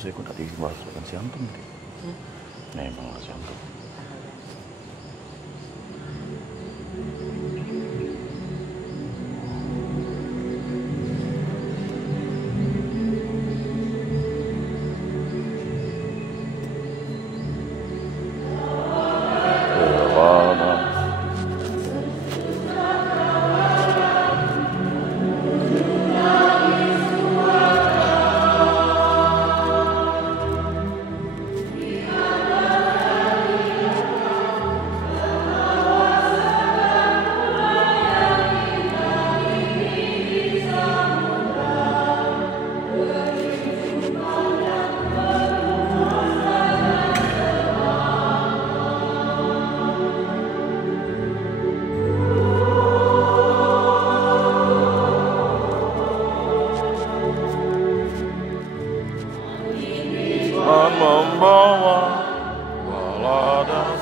saya kok tadi masukkan siantum deh. Nah, emang siantum. Membawa balada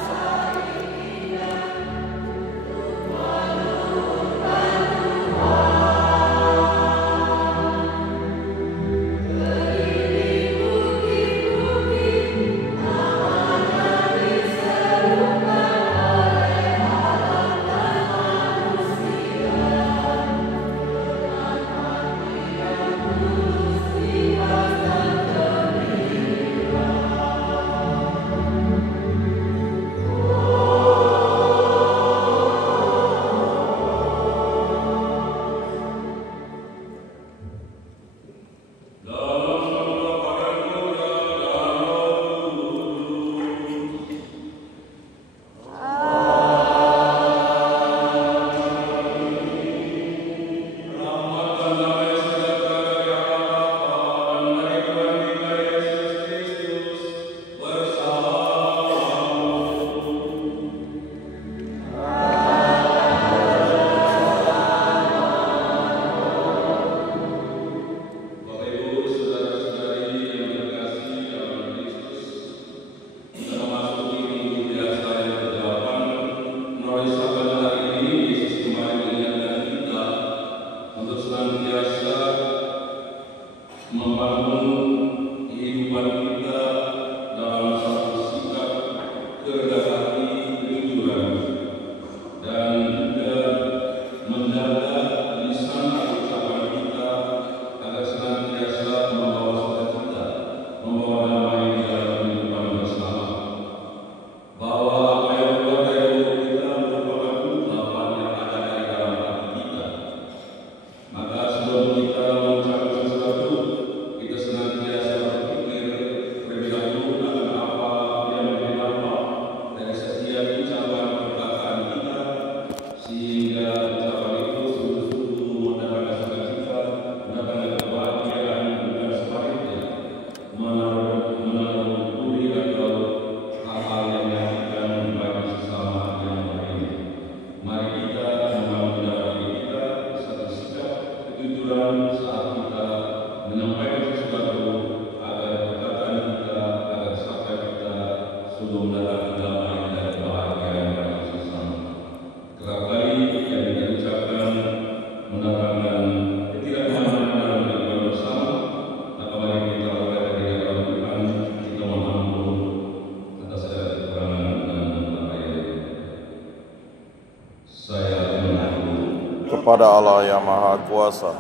kepada Allah yang Maha Kuasa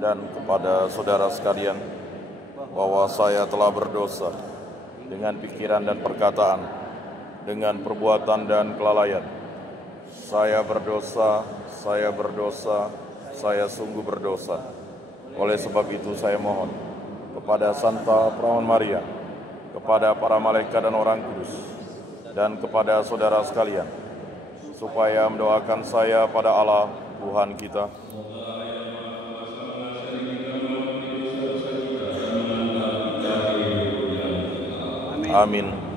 dan kepada saudara sekalian bahwa saya telah berdosa dengan pikiran dan perkataan, dengan perbuatan dan kelalaian. Saya berdosa, saya sungguh berdosa. Oleh sebab itu saya mohon kepada Santa Perawan Maria, kepada para malaikat dan orang kudus, dan kepada saudara sekalian, supaya mendoakan saya pada Allah Tuhan kita. Amin.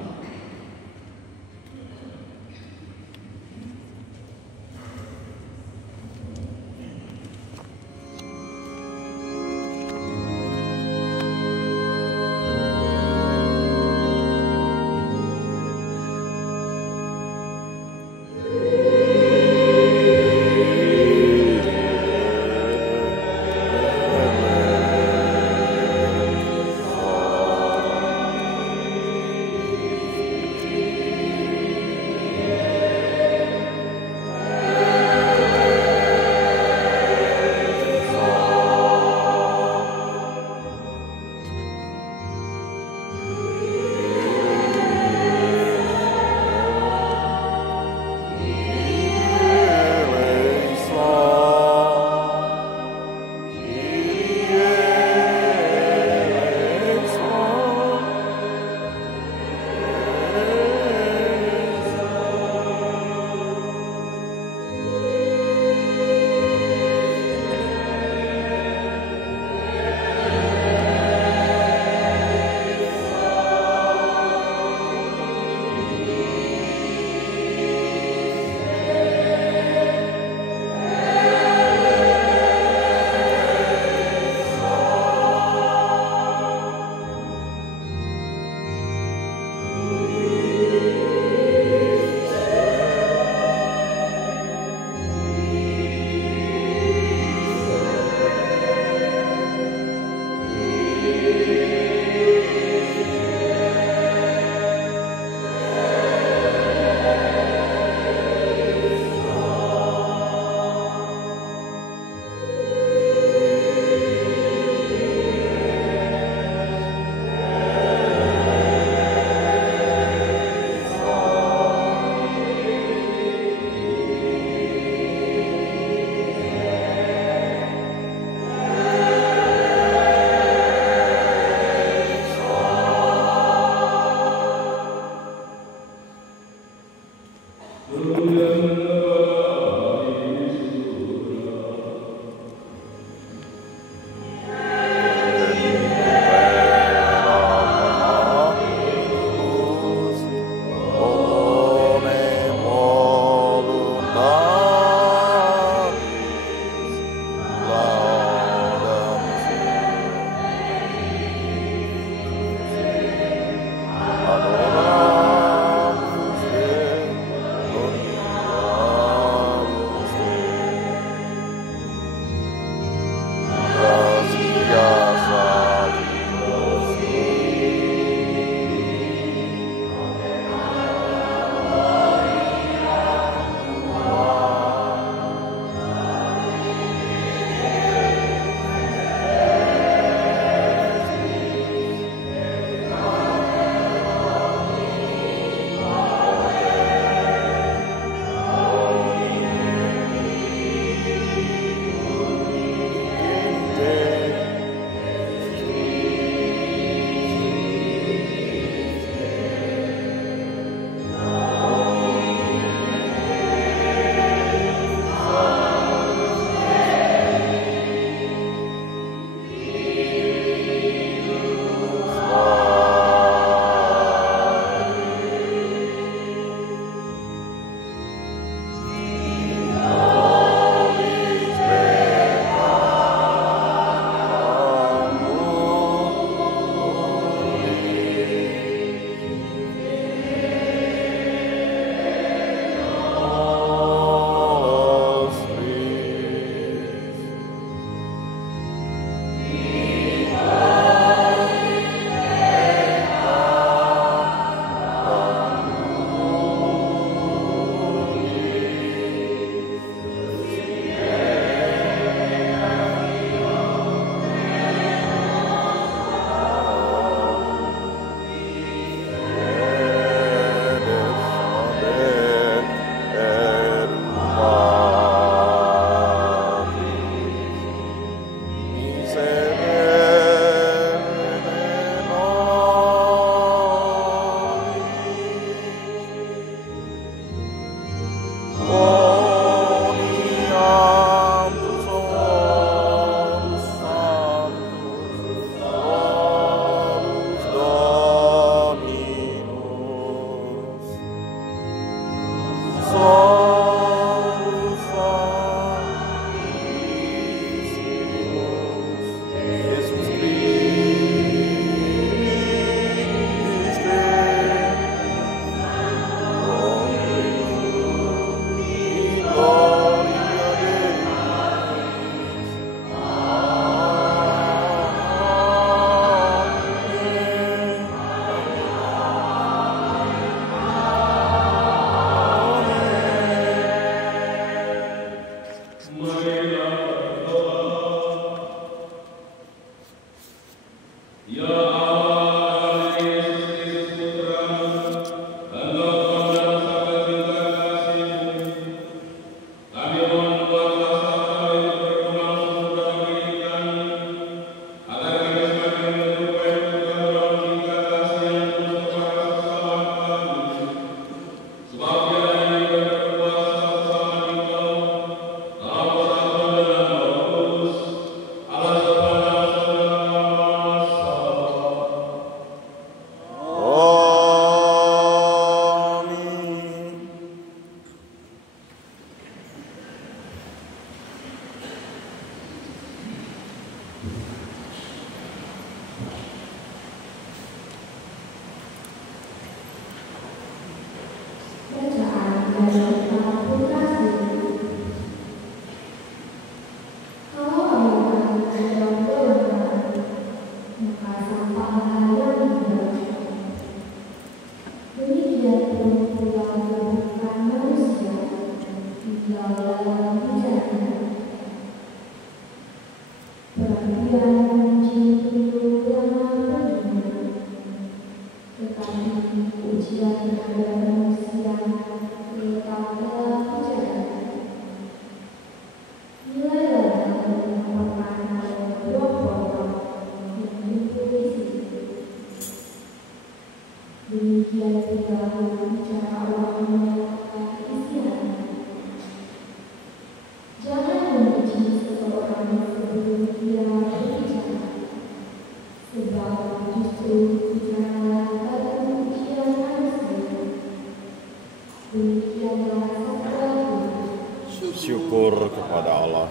Syukur kepada Allah.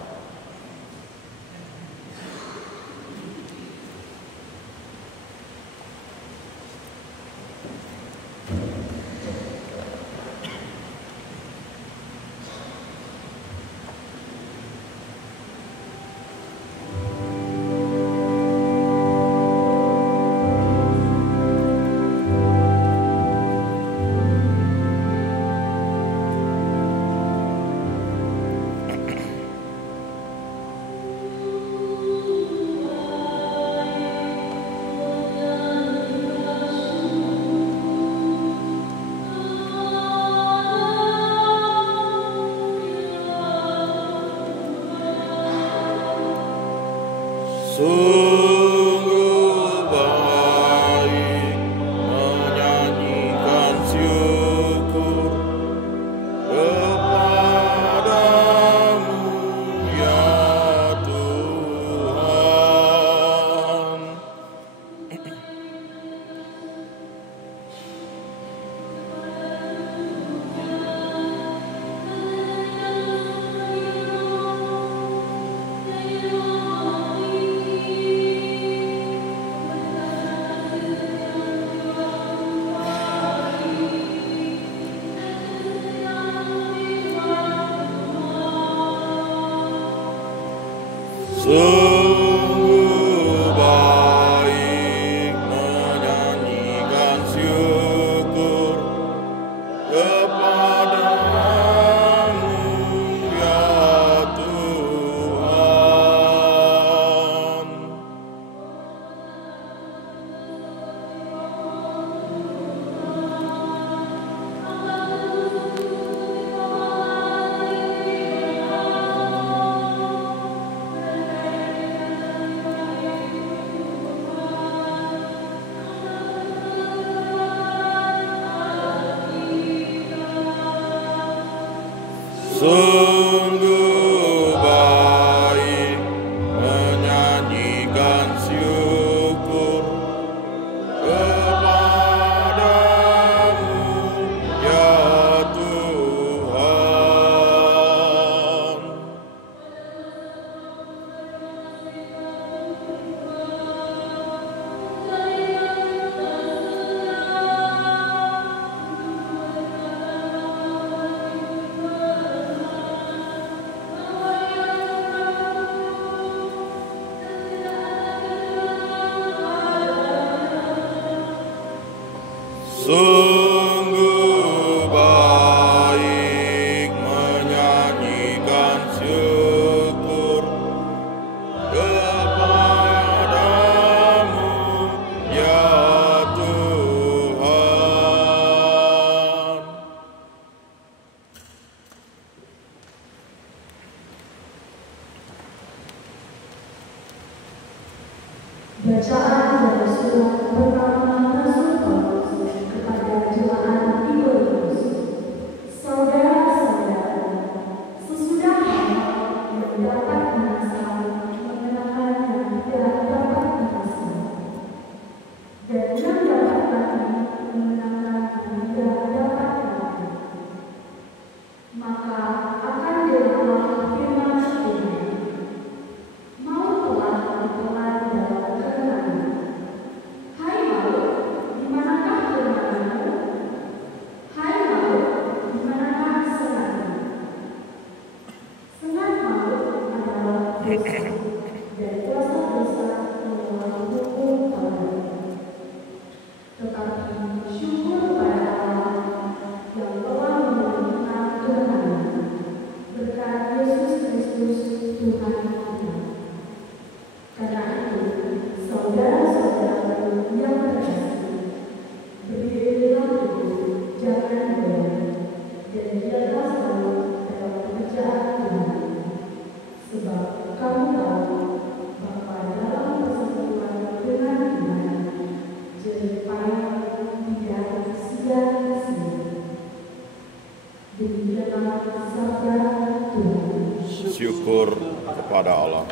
Sungguh baik menyanyikan syukur kepadamu ya Tuhan. Sungguh baik menyanyikan syukur kepadamu ya Tuhan. Sungguh baik menyanyikan syukur kepadamu ya Tuhan. Sungguh baik menyanyikan syukur kepadamu ya Tuhan. Bacaan dari surat pertama Rasul Paulus kepada jemaat di Korintus. Saudara-saudara, sesudah hal yang dapat dinasihati mengenakan yang tidak dapat dinasihati, dan yang dapat mati mengenakan yang tidak dapat mati, maka akan dilakukan firman Tuhan. Maut telah ditelan dalam kemenangan. Hai maut, di manakah kemenanganmu? Hai maut, di manakah sengatmu? Sengat maut adalah dosa, dan kuasa dosa adalah hukum Taurat. Tetapi syukur pada Allah yang telah memberikan kemenangan berkat Yesus Kristus Tuhan kita. Karena itu, saudara-saudaraku yang terkasih, berdirilah teguh, jangan goyah, dan giatlah selalu dalam pekerjaan Tuhan. Sebab kamu tahu bahwa dalam persekutuan dengan Tuhan, jerih payah tidak sia-sia. Demikianlah sabda Tuhan. Syukur kepada Allah.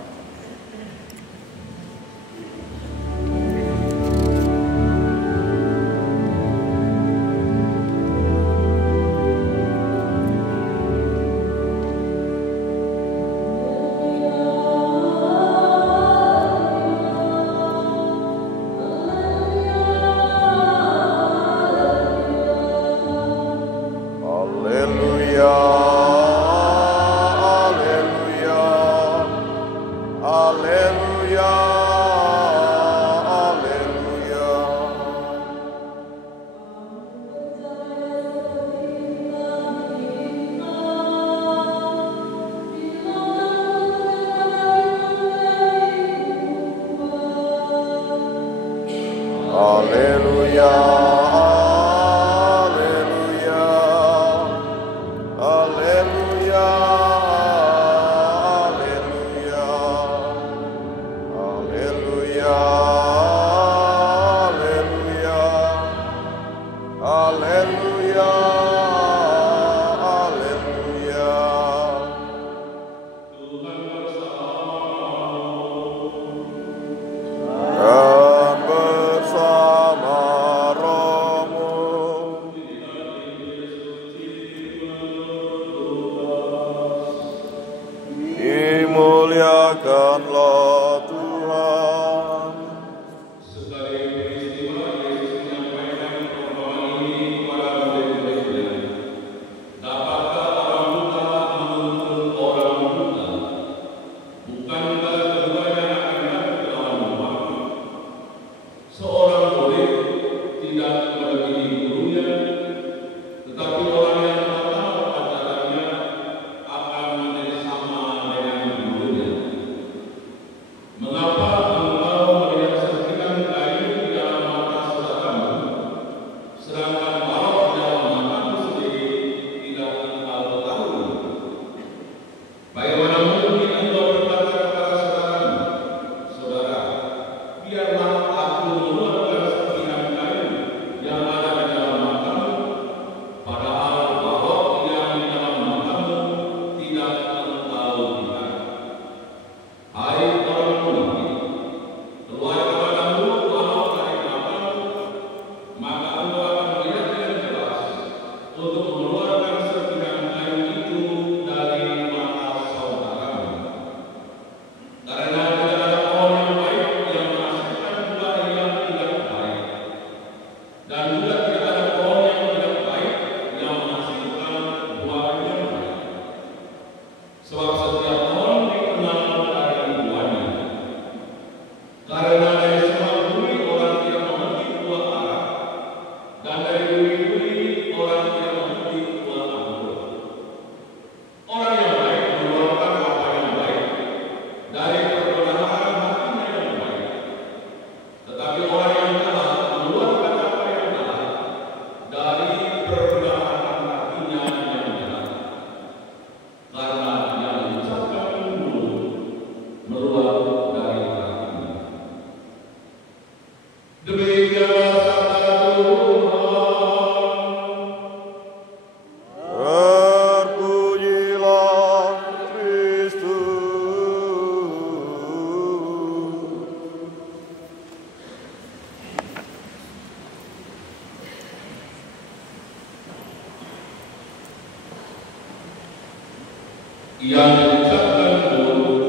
yang diucapkan mulut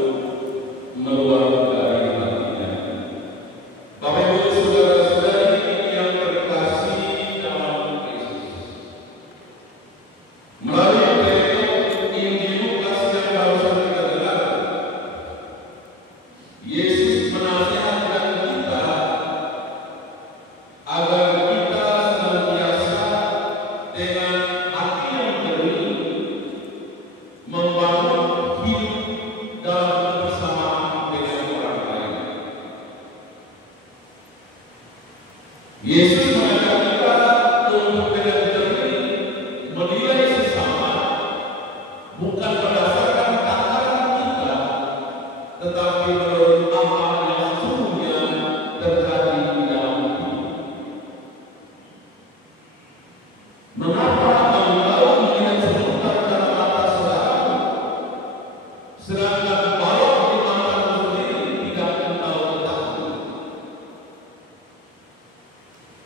meluap dari hatinya. Bapak Ibu saudara-saudari yang terkasih dalam Kristus, melalui perikop Injil Lukas yang baru saja kita dengar, Yesus menasihatkan kita agar kita senantiasa dengan hati yang jernih membangun hidup dalam kebersamaan dengan orang lain. Yesus mengajak kita untuk dengan jernih menilai sesama, bukan berdasarkan takaran kita, tetapi menurut apa yang sesungguhnya terjadi di dalam hidup. Mengapa engkau melihat sebentar dalam mata saudaramu, sedangkan balok di matamu sendiri tidak engkau ketahui?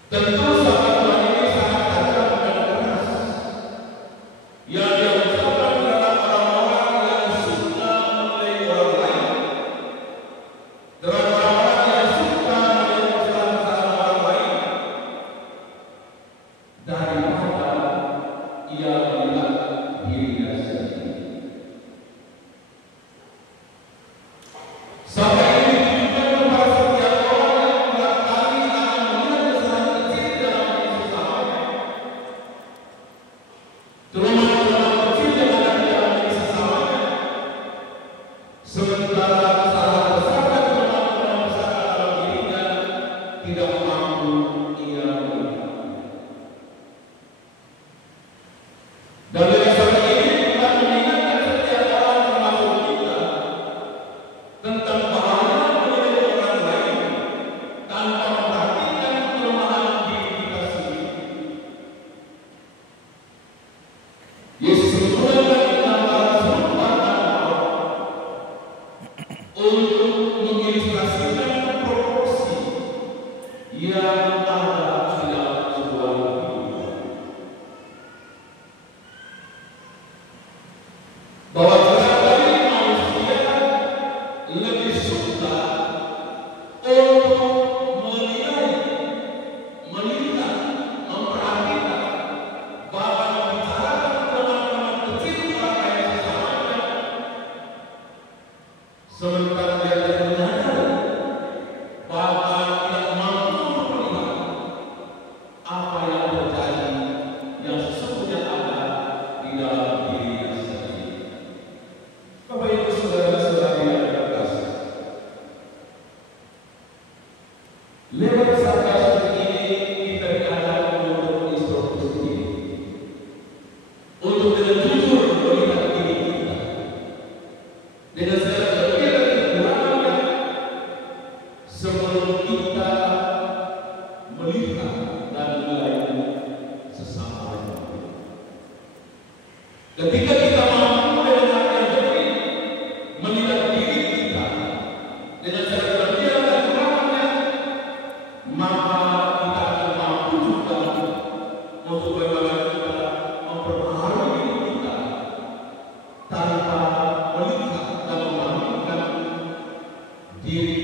Tentu sabda Tuhan ini sangat tajam dan keras, yang dia ucapkan terhadap orang-orang dengan segala kelebihan dan kekurangannya, sebelum kita melihat dan melayani sesama manusia. Ketika kita mampu dengan hati yang jernih melihat diri kita dengan segala kelebihan dan kekurangannya, maka kita akan mampu juga untuk bagaimana kita memperbaharui diri kita tanpa melihat dan membandingkan diri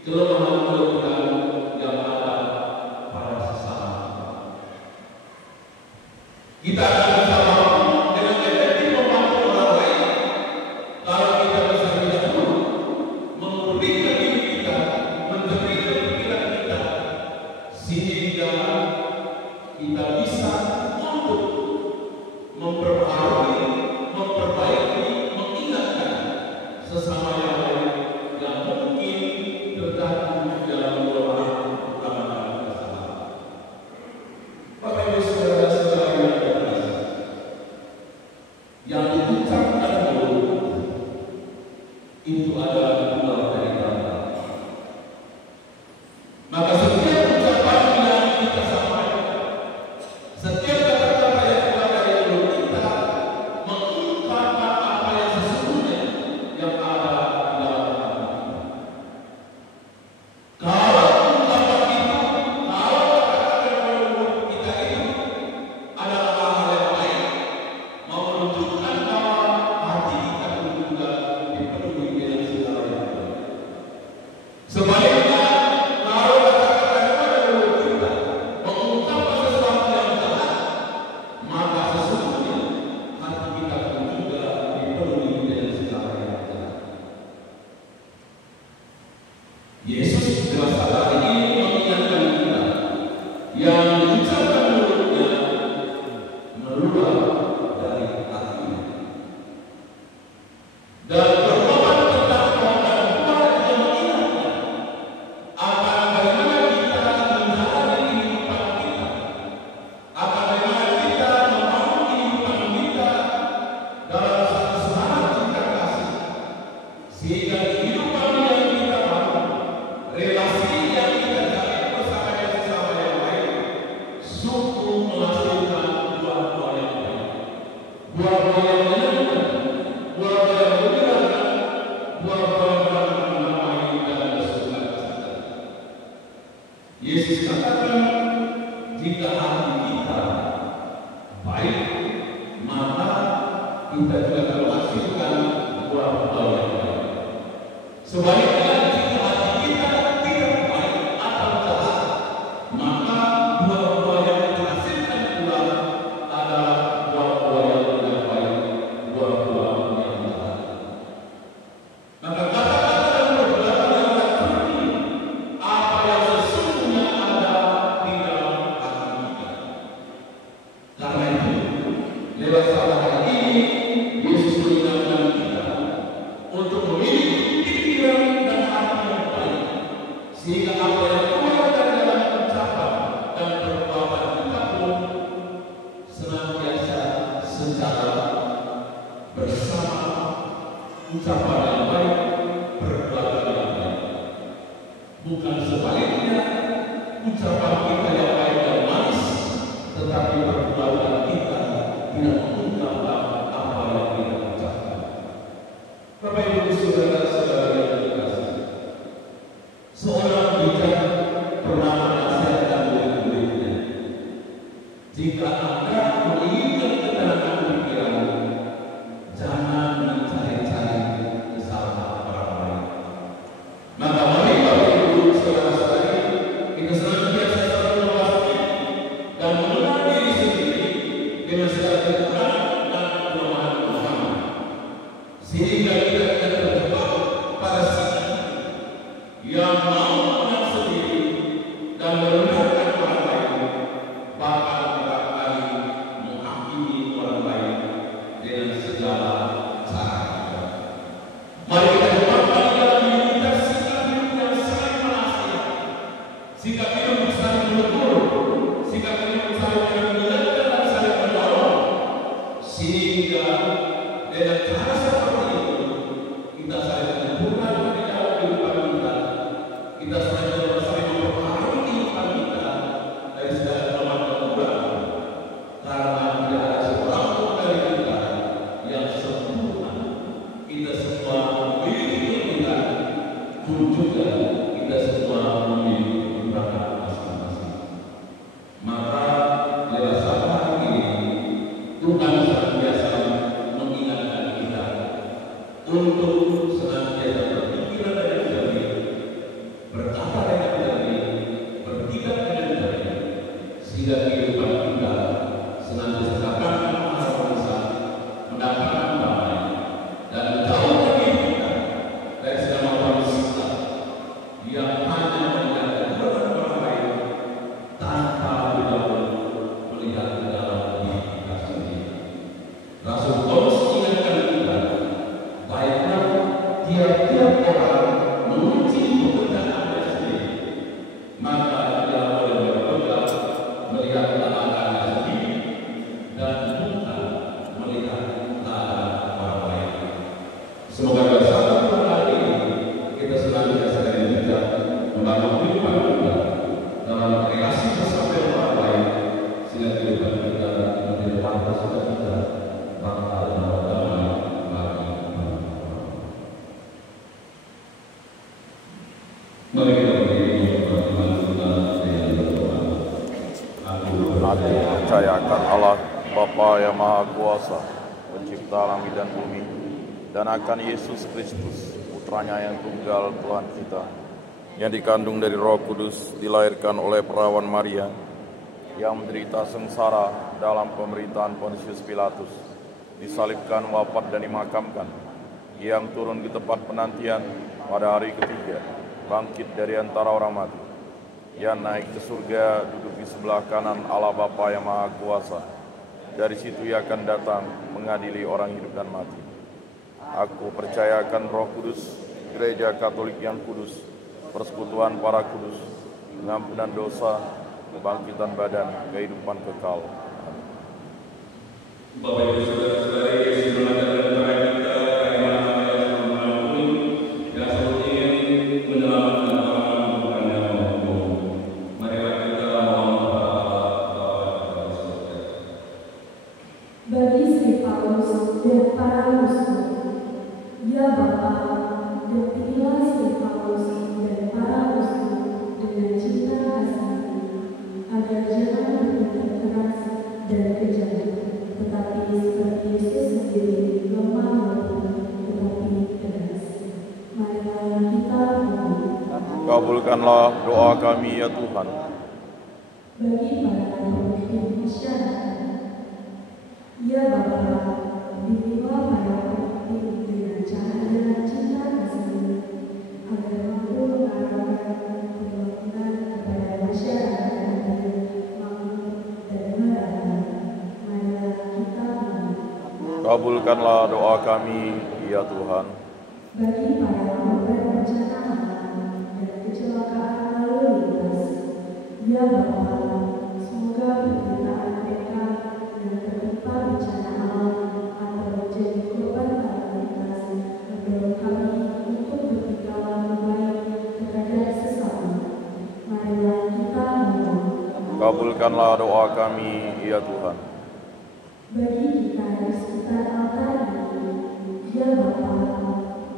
kelemahan-kelemahan yang ada pada sesama. Kita akan bisa mampu dengan efektif membantu orang lain kalau kita bisa tidak dulu memulihkan diri kita, menjernihkan pikiran kita, sehingga kita bisa untuk memperbaharui, memperbaiki, mengingatkan sesama yang lain yang mungkin terjatuh dalam kelemahan kesalahan. Bapak Ibu saudara-saudara yang terkasih, yang diucapkan mulut itu adalah keluar dari bangsa. Maka setiap ucapan yang kita sampaikan, setiap kata-kata yang keluar dari mulut kita mengungkapkan apa yang sesungguhnya yang ada di dalam hati kita. Kalau ungkapan itu, kalau kata-kata yang keluar dari mulut kita itu adalah hal-hal yang baik, mau menunjukkan bahwa hati kita pun juga dipenuhi dengan segala yang baik. Sebaliknya, kalau kata-kata yang keluar dari mulut kita mengungkapkan sesuatu yang jahat, maka sesungguhnya hati kita pun juga dipenuhi dengan segala yang jahat. Yesus dalam saat ini mengingatkan kita yang diucapkan mulutnya meluap dari hatinya. Dan bermohon tentang Tuhan yang mengingatkan akan bagaimana kita menjalani kehidupan kita, akan bagaimana kita membangun kehidupan kita dalam satu semangat cinta kasih, sehingga kehidupan yang kita bangun, relasi yang kita jalin bersama dengan sesama yang lain, sungguh menghasilkan buah-buah yang baik, buah-buah yang menyenangkan, buah-buah yang menyenangkan, buah-buah yang dapat menamai dan bersukacita. Yesus katakan, jika hati kita baik, maka kita juga akan menghasilkan buah-buah yang baik. Sebaliknya, jika hati kita tidak baik atau jahat, maka buah-buah yang dihasilkan pula adalah buah-buah yang tidak baik, buah-buah yang jahat. Maka kata-kata dan perbuatan yang terjadi apa yang sesungguhnya ada di dalam hati kita. Karena itu, lewat sabda hari ini, Yesus mengingatkan kita untuk memiliki pikiran dan hati yang baik, sehingga apa yang keluar dari dalam ucapan dan perbuatan kita pun senantiasa sejalan bersama ucapan yang baik, perbuatan yang baik. Bukan sebaliknya, ucapan kita yang baik dan manis, tetapi perbuatan kita tidak mengungkapkan apa yang kita ucapkan. Bapak Ibu saudara-saudara yang terkasih, seorang bijak pernah menasihatkan murid-muridnya, jika Anda menginginkan ketenangan pikiran, jangan mencari-cari kesalahan orang lain. Maka mari Bapak Ibu saudara-saudari, kita senantiasa selalu memahami dan mengenal diri sendiri dengan segala kekurangan dan kelemahan-kelemahan, sehingga kita tidak terjebak pada sikap yang mau menang sendiri dan merendahkan orang lain, bahkan barangkali menghakimi orang lain dengan segala cara. Mari kita kembangkan dalam diri kita sikap hidup yang saling mengasihi, sikap hidup yang saling menegur, sikap hidup yang saling mengingatkan dan saling menolong, sehingga dengan cara seperti itu untuk senantiasa berpikiran dengan jernih, berkata dengan jernih, bertindak dengan jernih, sehingga kehidupan kita senantiasa dapat mengharmonisasi, mendapatkan damai, dan menjauhkan diri kita dari segala macam sisa yang hanya melihat kekurangan orang lain tanpa benar-benar melihat ke dalam diri kita sendiri. Rasul Paulus ingatkan kita, baiklah tiap-tiap orang menguji pekerjaannya sendiri, maka dia boleh berpegang melihat lapangannya sendiri dan bukan melihat lapangan orang lain. Semoga bersama Tuhan hari ini kita senantiasa dengan bijak membangun kehidupan kita dalam relasi bersama dengan orang lain, sehingga kehidupan kita menjadi warga sukacita, bangga dan damai bagi orang. Mari kita berdiri untuk kita dengan berdoa. Aku percaya akan Allah, Bapa yang Maha Kuasa, pencipta langit dan bumi, dan akan Yesus Kristus, putranya yang tunggal Tuhan kita, yang dikandung dari Roh Kudus, dilahirkan oleh perawan Maria, yang menderita sengsara dalam pemerintahan Pontius Pilatus, disalibkan, wafat dan dimakamkan, yang turun ke tempat penantian pada hari ketiga, bangkit dari antara orang mati, yang naik ke surga, duduk di sebelah kanan Allah Bapa yang Maha Kuasa. Dari situ ia akan datang mengadili orang hidup dan mati. Aku percaya akan Roh Kudus, Gereja Katolik yang kudus, persekutuan para kudus, pengampunan dosa, kebangkitan badan, kehidupan kekal. Bapak Ibu Saudara-saudari yang sebenarnya antara kita karena yang mengampuni, yang selalu ingin menyelamatkan orang bukannya menghukum. Marilah kita mohon kepada Allah Bapa di surga. Bagi Sri Paulus dan para musuh, ya Bapa, dan pilihlah Sri Paulus dan para musuh dengan cinta kasih, agar jangan bertindak keras dan kejam, tetapi seperti Yesus sendiri lemah lembut tetapi tegas. Marilah kita berdoa. Kabulkanlah doa kami ya Tuhan. Bagi para pemimpin masyarakat, ya Bapa, bimbinglah para pemimpin dengan cahaya cinta kasih, agar mampu mengarahkan pembangunan kepada masyarakat yang adil, makmur, dan merata. Marilah kita berdoa. Kabulkanlah doa kami ya Tuhan. Bagi para korban bencana alam dan kecelakaan lalu lintas, ya Bapa, semoga penderitaan mereka yang tertimpa bencana alam atau menjadi korban lalu lintas mendorong kami untuk bertindak lebih baik terhadap sesama. Marilah kita berdoa. Kabulkanlah doa kami ya Tuhan. Bagi kita di sekitar altar ini, ya Bapa,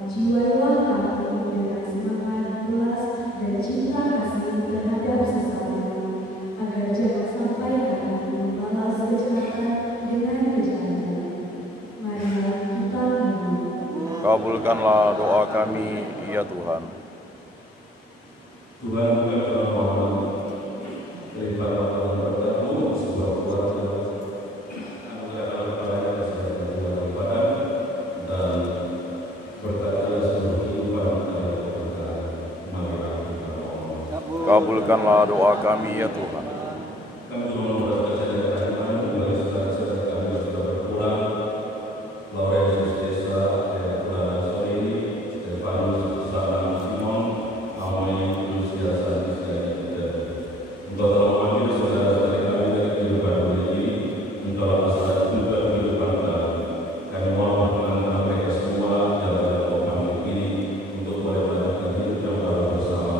jiwailah kami dengan semangat ikhlas dan cinta kasih terhadap sesama, agar jangan sampai kami membalas kejahatan dengan kejahatan. Marilah kita berdoa. Kabulkanlah doa kami ya Tuhan. Tuhan bukan mohon dari para bertemu sebuah keluarga anugerah Allah kepada dan berkata seluruh kehidupan dari keluarga. Marilah kita mohon. Kabulkanlah doa kami ya Tuhan. Kami cuma berdoa saja Tuhan, kembali saudara-saudara kami sudah berpulang. Laurentius Desa, Bulan Sori, Stefanus, Salam, Simon, Amin, Luciasa, dan untuk memanggil saudara-saudara kami dari kehidupan ini, untuk masalah juga kehidupan kami. Kami mohon perkenan mereka semua dalam kami ini untuk boleh mendapatkan hidup yang baru bersama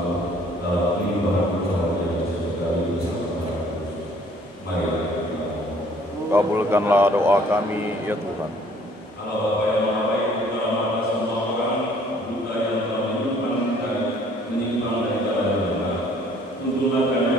dalam kehidupan Tuhan yang sekali bersama. Mari kita Kabulkanlah doa kami ya Tuhan. Allah Bapa yang Maha Baik, Tuhan Maha semua orang, duka yang telah menyimpan dan menyimpang daripada dosa. Tuntunlah kami